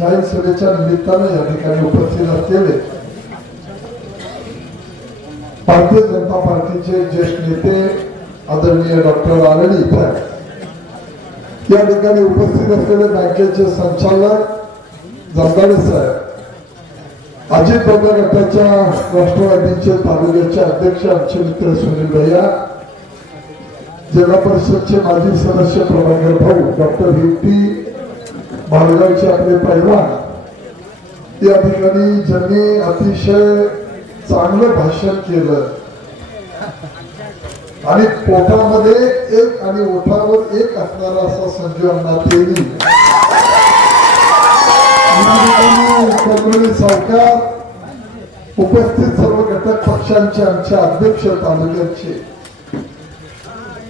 जाहीर सभेच्या निमित्तानं या ठिकाणी उपस्थित असलेले भारतीय जनता पार्टीचे ज्येष्ठ नेते आदरणीय डॉक्टर आरणी साहेब या ठिकाणी उपस्थित असलेले बँकेचे संचालक जमदाडे साहेब अजित बाबा गटाच्या राष्ट्रवादीचे तालुक्याचे अध्यक्ष आमचे मित्र सुनील भैया जिल्हा परिषदचे माजी सदस्य प्रभाकर भाऊ डॉक्टर व्ही मालगावचे आपले पैलवान. या ठिकाणी ज्यांनी अतिशय चांगलं भाषण केलं. आणि पोटामध्ये एक आणि ओठावर एक असणारा असा संजीव अण्णा तेली. उपस्थित सर्व घटक पक्षांचे आमचे अध्यक्ष तालुक्याचे.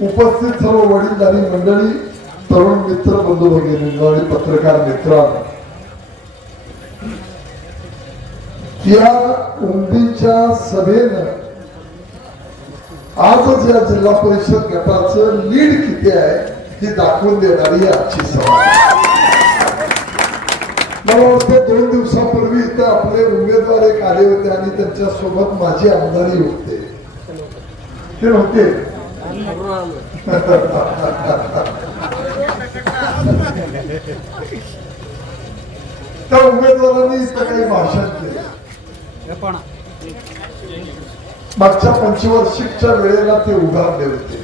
उपस्थित सर्व वडीलधारी मंडळी तरुण मित्र बंधू भगिनी आणि पत्रकार मित्रांनो या उंदीच्या सभेनं आजच या जिल्हा परिषद गटाचं लीड किती आहे हे दाखवून देणारी आजची सभा. मला वाटतं दोन दिवसापूर्वी इथं आपले उमेदवार एक आले होते आणि त्यांच्यासोबत माझी आमदारी होते ते नव्हते त्या उमेदवारांनी काही भाषण केलं. मागच्या पंचवार्षिकच्या वेळेला ते उभारले होते.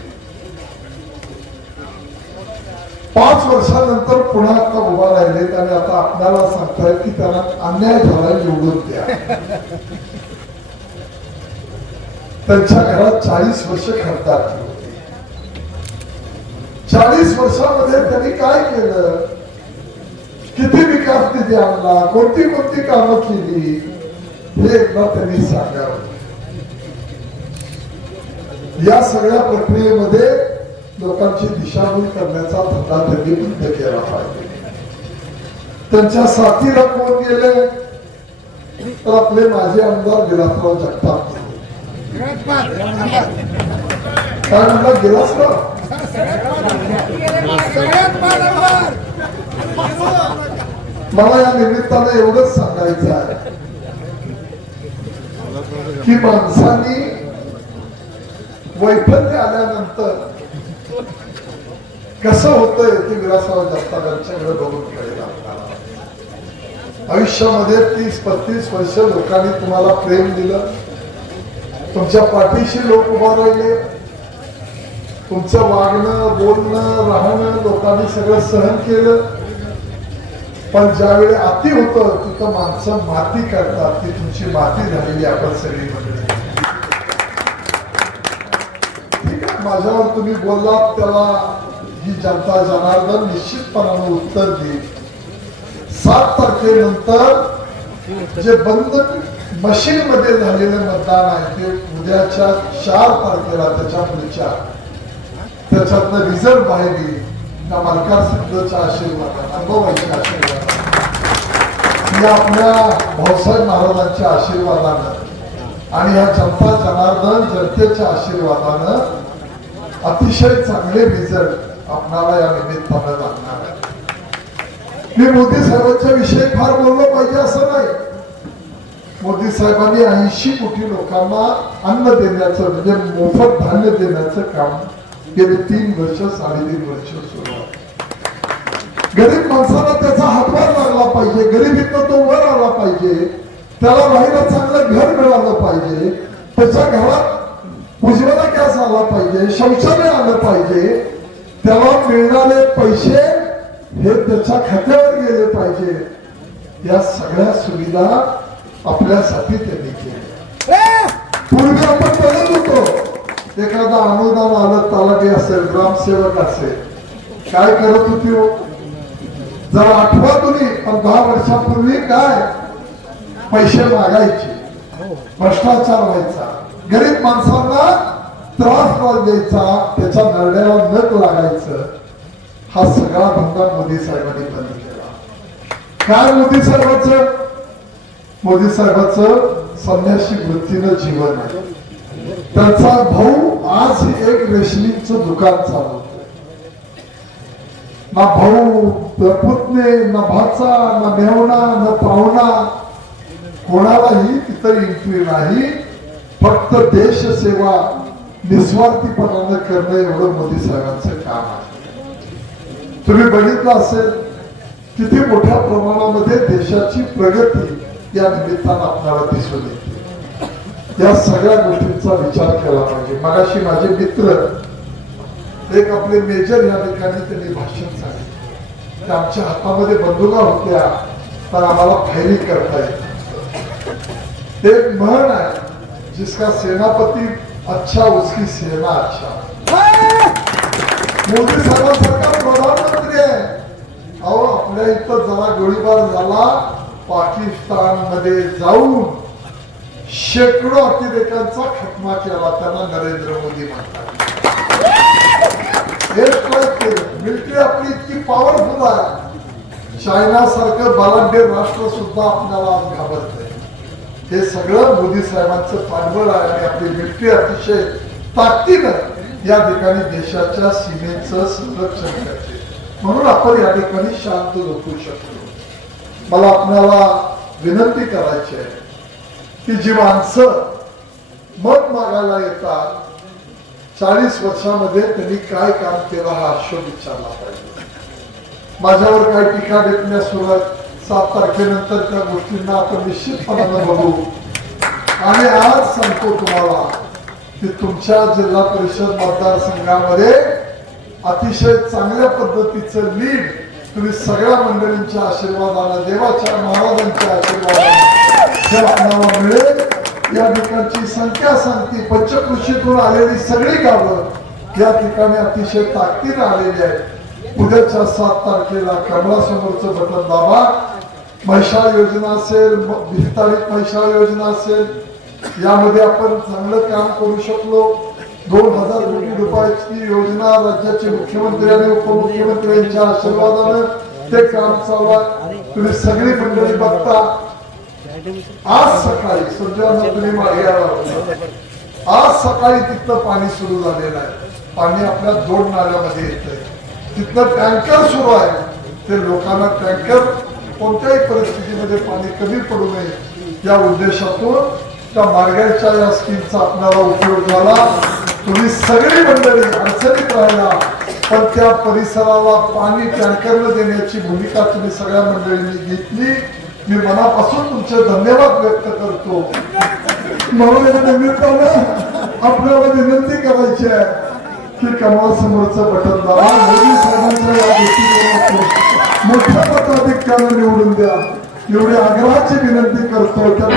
पाच वर्षानंतर पुन्हा आता उभा राहिलेत आणि आता आपल्याला सांगतायत की त्यांना अन्याय झाला निवडून द्या. त्यांच्या घरात चाळीस वर्ष खासदार होते चाळीस वर्षामध्ये त्यांनी काय केलं? किती विकास निधी आणला? कोणती कोणती कामं केली? हे एकदा त्यांनी सांगावं. या सगळ्या प्रक्रियेमध्ये लोकांची दिशाभूल करण्याचा धंदा त्यांनी बंद केला पाहिजे. त्यांच्या साथीला कोण गेले? तर आपले माजी आमदार विलासराव जगताप गेले. काय म्हणला गिलासराव? मला या निमित्तानं एवढंच सांगायचं आहे की माणसांनी वैफल्य आल्यानंतर कसं होतंय ते विलासराव जगतापांच्याकडे बघून कळेल आपल्याला. आयुष्यामध्ये तीस पस्तीस वर्ष लोकांनी तुम्हाला प्रेम दिलं. तुमच्या पाठीशी लोक उभा राहिले. तुमचं वागणं बोलणं राहणं लोकांनी सगळं सहन केलं. पण ज्यावेळी अति होतं तिथं माणसं माती करतात. ती तुमची माती झालेली आपण सगळी ठीक आहे माझ्यावर तुम्ही बोललात त्याला ही जनता जनार्दन निश्चितपणाने उत्तर देईल. सात तारखेनंतर जे बंद मशीन मध्ये झालेलं मतदान आहे ते उद्याच्या चार तारखेला त्याच्या पुढच्या त्याच्यातनं रिझल्ट बाहेर येईल त्या मालकार सिद्धच्या आशीर्वादाने अंबाबाईच्या आशीर्वादाने या आपल्या भाऊसाहेब महाराजांच्या आशीर्वादानं आणि ह्या जनता जनार्दन जनतेच्या आशीर्वादानं अतिशय चांगले रिझल्ट आपणाला या निमित्तानं लागणार आहे. मी मोदी साहेबांच्या विषयी फार बोललो पाहिजे असं नाही. मोदी साहेबांनी ऐंशी कोटी लोकांना अन्न देण्याचं म्हणजे मोफत धान्य देण्याचं काम गेले तीन वर्ष साडेतीन वर्ष सुरू आहे. गरीब माणसाला त्याचा हातभार लागला पाहिजे. गरिबीतनं तो वर आला पाहिजे. त्याला राहायला चांगलं घर मिळालं पाहिजे. त्याच्या घरात उज्ज्वला गॅस आला पाहिजे. शौचालय आलं पाहिजे. त्याला मिळणारे पैसे हे त्याच्या खात्यावर गेले पाहिजे. या सगळ्या सुविधा आपल्यासाठी त्यांनी केल्या. पूर्वी आपण एखादा अनुदान आलं तलाठी असेल ग्रामसेवक असेल काय करत होती हो? जर आठवा तुम्ही पण दहा वर्षापूर्वी काय? पैसे मागायचे. भ्रष्टाचार व्हायचा. गरीब माणसांना त्रास द्यायचा. त्याच्या नरड्याला नक लागायचं. हा सगळा धंदा मोदी साहेबांनी बंद केला. काय मोदी साहेबांचं? मोदी साहेबांच संन्यासी वृत्तीनं जीवन आहे. त्यांचा भाऊ आज एक रेशनिंगचं दुकान चालवत ना भाऊ न पुतणे ना भाचा ना मेवणा न पाहुणा. कोणालाही तिथं इंट्री नाही. फक्त देशसेवा निस्वार्थीपणानं करणं एवढं मोदी साहेबांचं काम आहे. तुम्ही बघितलं असेल किती मोठ्या प्रमाणामध्ये देशाची प्रगती या निमित्तानं आपल्याला दिसून येते. या सगळ्या गोष्टींचा विचार केला पाहिजे. मगाशी माझे मित्र एक आपले मेजर या ठिकाणी त्यांनी भाषण सांगितलं. आमच्या हातामध्ये बंदुका होत्या तर आम्हाला फायरिंग करता येत एक म्हण आहे जिसका सेनापती अच्छा उसकी सेना अच्छा. मोदी साहेबांसारखा प्रधानमंत्री आहे. अहो आपल्या इथं जरा गोळीबार झाला पाकिस्तानमध्ये जाऊन शेकडो अतिरेकांचा खटमा केला त्यांना नरेंद्र मोदी म्हणतात. मिलिटरी आपली इतकी पॉवरफुल आहे. चायना सारखं बलाढ्य राष्ट्र सुद्धा आपल्याला घाबरत हे सगळं मोदी साहेबांचं पाठबळ आहे आणि आपली मिलिटरी अतिशय ताकदीनं या ठिकाणी देशाच्या सीमेचं संरक्षण करते म्हणून आपण या ठिकाणी शांत झोपू शकतो. मला आपल्याला विनंती करायची आहे. की जी माणसं मत मागायला येतात चाळीस वर्षामध्ये त्यांनी काय काम केलं हा आक्षेप विचारला पाहिजे. माझ्यावर काय टीका टिप्पण्या सात तारखेनंतर त्या गोष्टींना आपण निश्चितपणानं बघू. आणि आज सांगतो तुम्हाला की तुमच्या जिल्हा परिषद मतदारसंघामध्ये अतिशय चांगल्या पद्धतीचं लीड तुम्ही सगळ्या मंडळींच्या आशीर्वादाला देवाच्या महाराजांच्या आशीर्वादाला हे आपल्याला मिळेल या ठिकाणची संख्या सांगती. पंचकृषीतून आलेली सगळी गावं या ठिकाणी अतिशय ताकदीनं आलेली आहेत. उद्याच्या सात तारखेला कमळासमोरचं बटन दाबा. मैशाळ योजना असेल विस्तारित मैशाळ योजना असेल यामध्ये आपण चांगलं काम करू शकलो. दोन हजार कोटी रुपयाची योजना राज्याचे मुख्यमंत्री आणि उपमुख्यमंत्र्यांच्या आशीर्वादानं ते काम चालू तुम्ही सगळी मंडळी बघता. आज सकाळी सूर्यानं तुम्ही मागे आज सकाळी तिथलं पाणी सुरू झालेलं आहे. पाणी आपल्या दोन नाल्यामध्ये येत आहे तिथलं टँकर सुरू आहे. ते लोकांना टँकर कोणत्याही परिस्थितीमध्ये पाणी कमी पडू नये. या उद्देशातून त्या मार्गाच्या या स्कीमचा आपल्याला उपयोग झाला. तुम्ही सगळी मंडळी अडचणीत राहिला. पण त्या परिसराला पाणी टँकरनं देण्याची भूमिका तुम्ही सगळ्या मंडळींनी घेतली. मी मनापासून तुमचे धन्यवाद व्यक्त करतो. म्हणून या निमित्तानं आपल्याला विनंती करायची आहे की कमळासमोरचं बटन दाबा. मोदी साहेबांच्या या गोष्टी मोठ्या मताधिक्यानं निवडून द्या. एवढी आग्रहाची विनंती करतो त्या